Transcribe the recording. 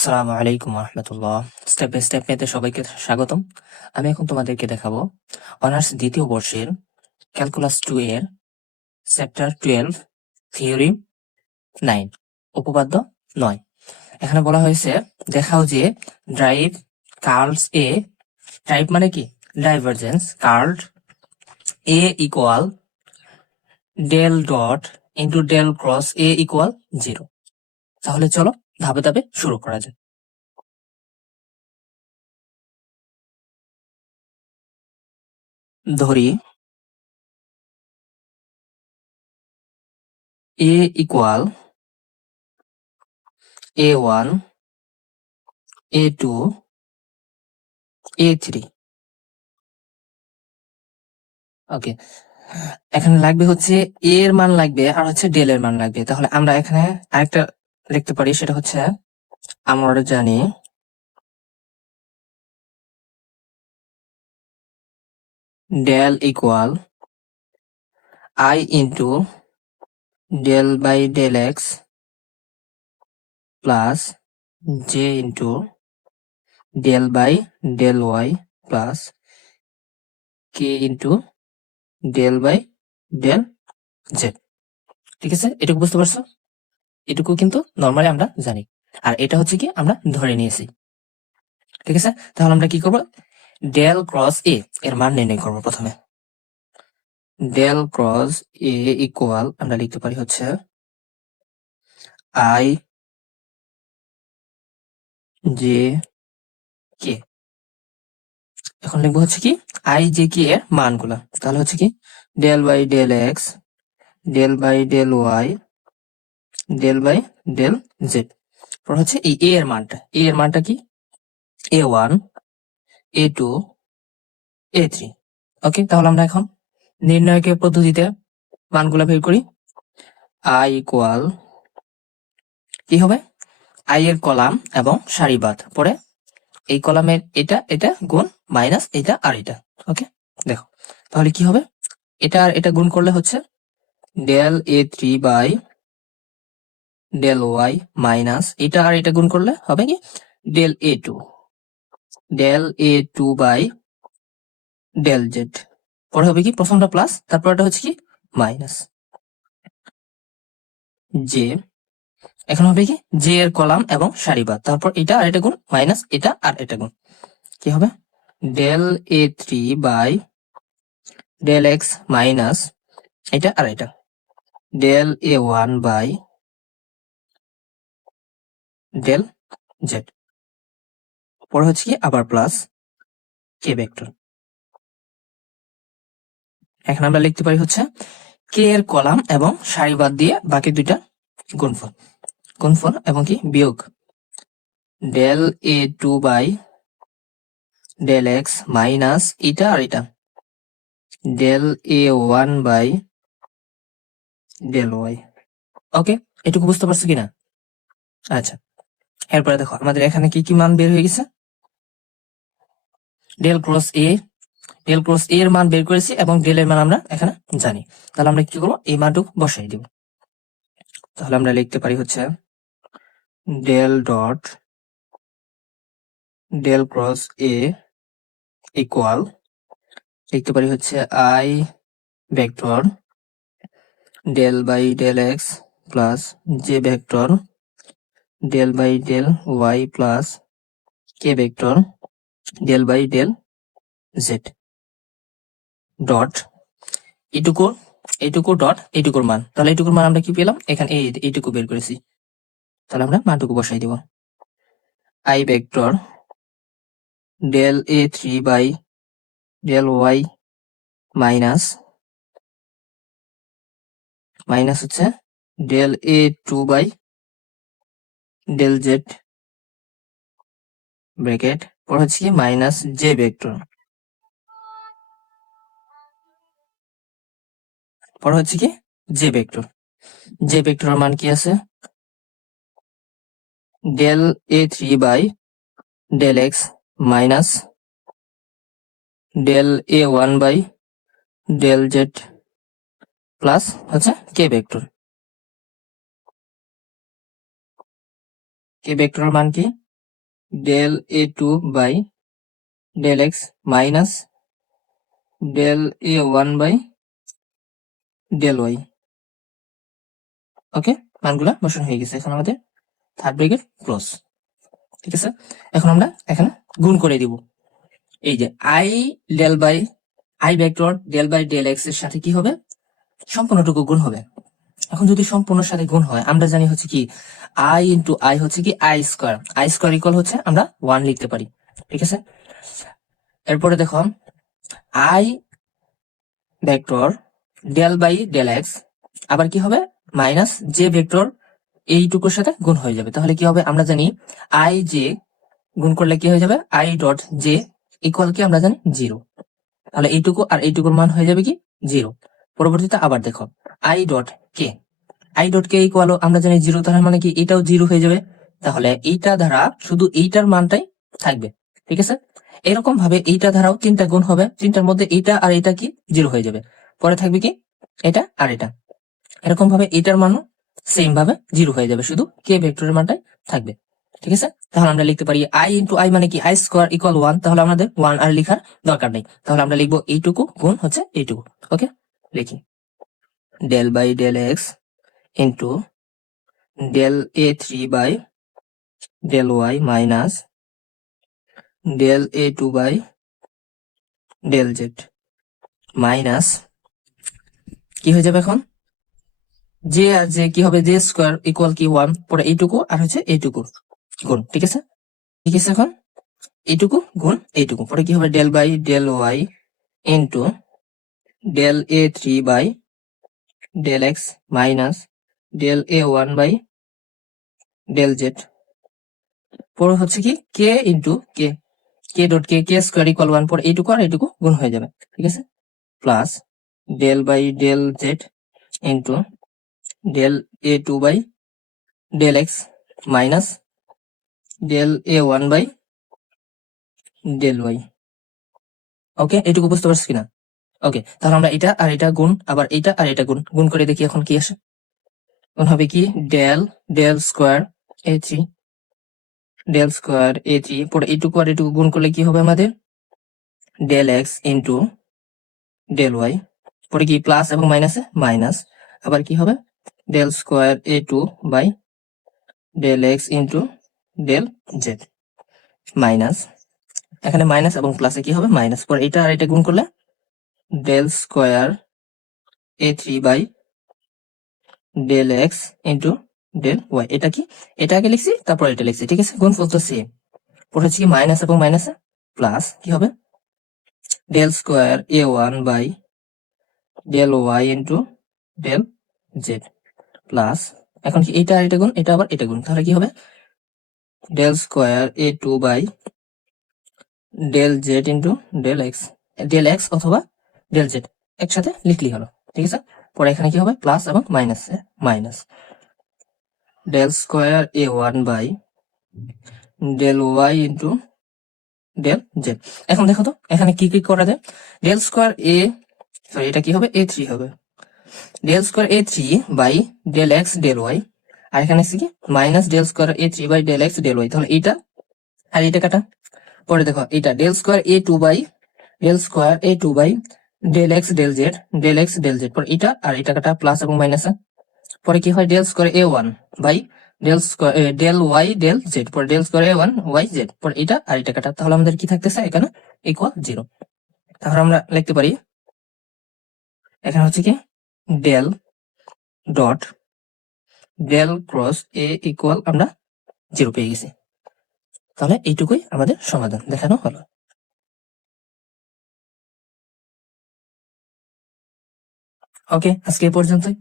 আসসালামু আলাইকুম রহমতুল্লাহ। Step by step মেতে সবাইকে স্বাগতম। আমি এখন তোমাদেরকে দেখাবো অনার্স দ্বিতীয় বর্ষের ক্যালকুলাস 2 এর চ্যাপ্টার 12 থিওরি 9 উপপাদ্য 9। এখানে বলা হয়েছে দেখাও যে ড্রাইভ কার্লস এ, ড্রাইভ মানে কি divergence, curl A equal del dot into del cross A equal 0। তাহলে চলো ধাপে ধাপে শুরু করা যায়। ধরি এ ইকুয়াল A1, A2, A3। ওকে, এখানে লাগবে হচ্ছে এ এর মান লাগবে আর হচ্ছে ডেল এর মান লাগবে। তাহলে আমরা এখানে আরেকটা লিখতে পারি, সেটা হচ্ছে আমরা জানি del equal I into del by del x plus j into del by del y plus k into del by del z. ঠিক আছে, এটুকু বুঝতে পারছো? এটুকু কিন্তু নর্মালি আমরা জানি, আর এটা হচ্ছে কি আমরা ধরে নিয়েছি। ঠিক আছে, তাহলে আমরা কি করব, ডেল ক্রস এ এর মান নির্ণয় করব। প্রথমে ডেল ক্রস এ ইকুয়াল আমরা লিখতে পারি হচ্ছে আই জে কে। এখন লিখবো হচ্ছে কি আই জে কে এর মানগুলা। তাহলে হচ্ছে কি del by del x, del by del y, del by del z. পর হচ্ছে এই এ এর মানটা, এ এর মানটা কি A1, A2, A3। ওকে, তাহলে আমরা এখন নির্ণয়কের পদ্ধতিতে মানগুলা বের করি। আই ইকুয়াল কি হবে, আই এর কলাম এবং সারিবাদ, পরে এই কলামের এটা এটা গুণ মাইনাস এটা আর এটা। ওকে, দেখো তাহলে কি হবে, এটা আর এটা গুণ করলে হচ্ছে del A3 by del y minus এটা আর এটা গুণ করলে হবে কি del A2 by del z. পরে হবে কি প্রথমটা প্লাস, তারপর এটা হচ্ছে কি মাইনাস জে। এখন হবে কি জে এর কলাম এবং সারিবাদ, তারপর এটা আর এটা গুণ মাইনাস এটা আর এটা গুণ, কি হবে del A3 by del x minus এটা আর এটা del A1 by del z. পরে হচ্ছে কি আবার প্লাস কে ভেক্টর। এখন আমরা লিখতে পারি হচ্ছে কে এর কলাম এবং সারিবাদ দিয়ে বাকি দুইটা গুণফল, গুণফল এবং কি বিয়োগ del A2 by del x minus এটা আর এটা del A1 by del y. Okay, এটুকু বুঝতে পারছো কিনা? আচ্ছা, এরপরে দেখো আমাদের এখানে কি কি মান বের হয়ে গেছে। ডেল ক্রস এ, ডেল ক্রস এ এর মান বের করেছি এবং ডেল এর মান আমরা এখানে জানি। তাহলে আমরা কি করবো, এই মানটুকু বসাই দিব। তাহলে আমরা লিখতে পারি হচ্ছে del dot del cross A equal লিখতে পারি হচ্ছে i vector del by del x plus j vector del by del y plus k vector del by del z dot এইটুকু এইটুকু ডট এইটুকুর মান। তাহলে এইটুকুর মান আমরা কি পেলাম, এখানে এইটুকু বের করেছি। তাহলে আমরা মানটুকু বসাই দিব, i vector del A3 by del y minus minus হচ্ছে del A2 by del z bracket, পর হচ্ছে কি মাইনাস জে ভেক্টর, পর হচ্ছে কি জে ভেক্টর। জে ভেক্টরের মান কি আছে del A3 by del x minus del A1 by del z plus হচ্ছে কে ভেক্টর। কে ভেক্টরের মান কি del A two by del x minus del A one by del y. Okay, মানগুলা বসানো হয়ে গেছে। এখন আমাদের থার্ড ব্র্যাকেট ক্লোজ। ঠিক আছে, এখন আমরা এখানে গুণ করে দিব। এই যে i del by i vector del by del x এর সাথে কি হবে, সম্পূর্ণটুকু গুণ হবে। এখন যদি সম্পূর্ণ সাথে গুণ হয়, আমরা জানি হচ্ছে কি আই ইন্টু আই হচ্ছে কি আই স্কোয়ার ইকুয়াল হচ্ছে আমরা 1 লিখতে পারি। ঠিক আছে, এরপরে দেখো i vector del by del x আবার কি হবে মাইনাস জে ভেক্টর এইটুকুর সাথে গুণ হয়ে যাবে। তাহলে কি হবে, আমরা জানি আই জে গুণ করলে কি হয়ে যাবে, আই ডট জে ইকুয়াল কি আমরা জানি 0। তাহলে এইটুকু আর এইটুকুর মান হয়ে যাবে কি 0। পরবর্তীতে আবার দেখো আই ডট কে ইকুয়াল আমরা জানি 0, তাহলে মানে কি এটাও 0 হয়ে যাবে। তাহলে এইটা দ্বারা শুধু এইটার মানটাই থাকবে। ঠিক আছে, এরকম ভাবে এইটা ধারাও 3টা গুণ হবে, 3টার মধ্যে এইটা আর এটা কি 0 হয়ে যাবে। পরে থাকবে কি এটা আর এটা। এরকম ভাবে এটার মানও সেম ভাবে 0 হয়ে যাবে, শুধু কে ভেক্টরের মানটাই থাকবে। ঠিক আছে, তাহলে আমরা লিখতে পারি আই ইন্টু আই মানে কি আই স্কোয়ার ইকুয়াল 1। তাহলে আমাদের 1 আর লেখার দরকার নেই, তাহলে আমরা লিখবো এইটুকু গুণ হচ্ছে এইটুকু। ওকে, লিখি del by del x into del A three by del y minus del A two by del z minus কি হয়ে যাবে এখন জে আর জে কি হবে, জে স্কোয়ার ইকুয়াল কি 1, পরে এইটুকু আর হচ্ছে এইটুকু গুণ। ঠিক আছে, এখন এইটুকু গুণ এইটুকু, পরে কি হবে del by del y into del A three by del x minus del A one by del z. পরে হচ্ছে কি k into k, k dot k, k square equal 1, পরে এইটুকু আর এইটুকু গুণ হয়ে যাবে। ঠিক আছে, plus del by del z into del A two by del x minus del A one by del y. Okay, এইটুকু বুঝতে পারছি কিনা? ওকে, তাহলে আমরা এটা আর এটা গুণ, আবার এটা আর এটা গুণ, গুণ করে দেখি এখন কি আসে। গুণ হবে কি ডেল ডেল স্কোয়ার এ থ্রি, ডেল স্কোয়ার এ থ্রি, পরে এইটুকু আর এইটুকু গুণ করলে কি হবে আমাদের del x into del y, পরে কি প্লাস এবং মাইনাসে মাইনাস, আবার কি হবে del square A two by del x into del z minus, এখানে মাইনাস এবং প্লাসে কি হবে মাইনাস, পরে এটা আর এটা গুণ করলে del square A three by del x into del y. এটা কি, এটা আগে লিখছি তারপর এটা লিখছি। ঠিক আছে, গুণফল তো সেম, পরে হচ্ছে কি মাইনাস এবং মাইনাসে প্লাস কি হবে del square A one by del y into del z plus, এখন কি এটা আর এটা গুণ, এটা আবার এটা গুণ, তাহলে কি হবে del square A two by del z into del x অথবা ডেল জেড একসাথে লিখলেই হলো। ঠিক আছে, পরে এখানে কি হবে প্লাস এবং minus minus del square A one by del y into del z. এখন দেখো তো এখানে কি কি করা যায়, ডেল স্কোয়ার এ সরি এটা কি হবে এ থ্রি হবে, del square A three by del x del y, আর এখানে আছে কি minus del square A three by del x del y, তাহলে এইটা আর এইটা কাটা। পরে দেখো এটা del square A two by del x del z, পরে এটা আর এটা কাটা প্লাস এবং মাইনাস, পরে কি হয় del square A one by del y del z, পরে del square A one y z, পরে এটা আর এটা কাটা, তাহলে আমাদের কি থাকতেছে এখানে ইকুয়াল 0। তাহলে আমরা লিখতে পারি এখানে হচ্ছে কি del dot del cross A equal আমরা 0 পেয়ে গেছি। তাহলে এইটুকুই আমাদের সমাধান দেখানো হলো। ওকে, আজকে এই পর্যন্তই।